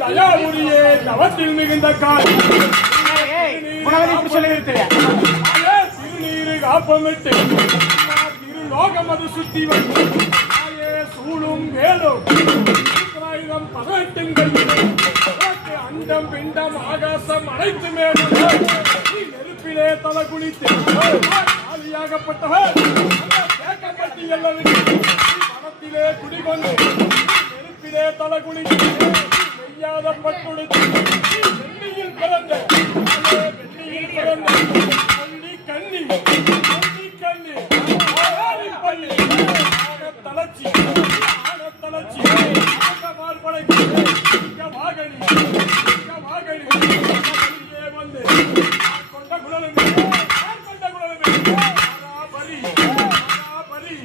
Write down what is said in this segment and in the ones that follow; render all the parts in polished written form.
தயாவுரியே தவத்தில் மிகுந்த கால் திருநீரு காப்பமிட்டு திருலோகம் அது சுத்தி வந்து சூழும் வேலும் 18 அண்டம் பிண்டம் ஆகாசம் அனைத்து மேலும் நெருப்பிலே தலை குளித்து ஆலியாகப்பட்டவர் கேட்கப்பட்டு மனத்திலே குடிகொண்டு நெருப்பிலே தலை குளித்து செய்யாத பட்டுடுத்து வெள்ளியில் பிறந்த கண்ணி கண்ணி கண்ணி பள்ளி தளர்ச்சி தளர்ச்சி மார்படை வாகனி வாகனி வந்து கொண்ட குழலுமே கொண்ட குழலுமே பரி பரி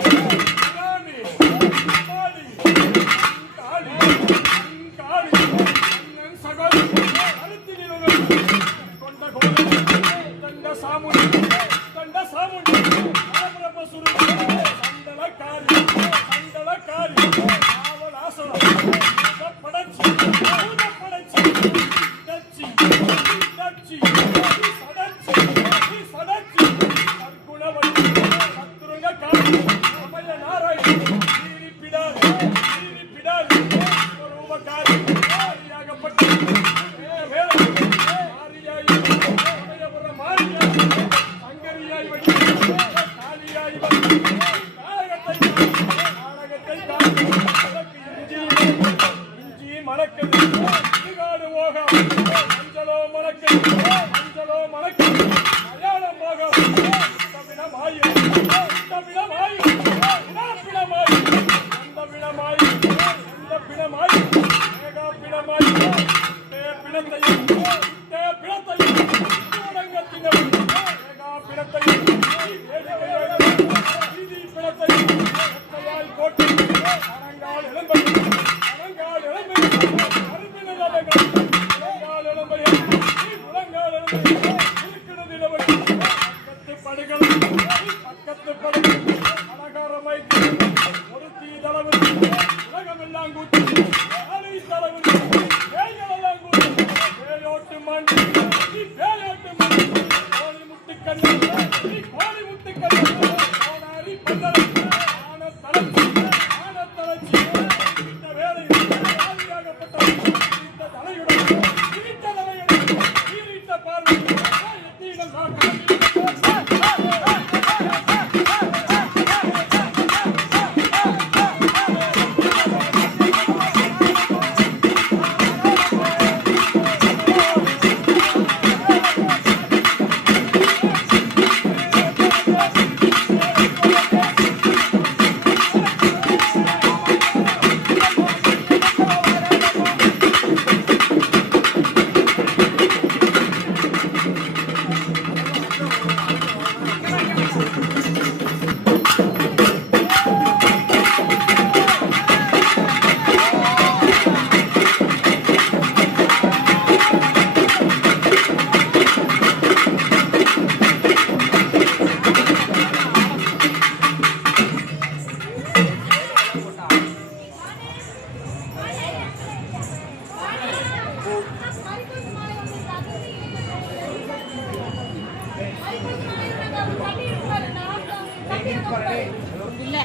இல்ல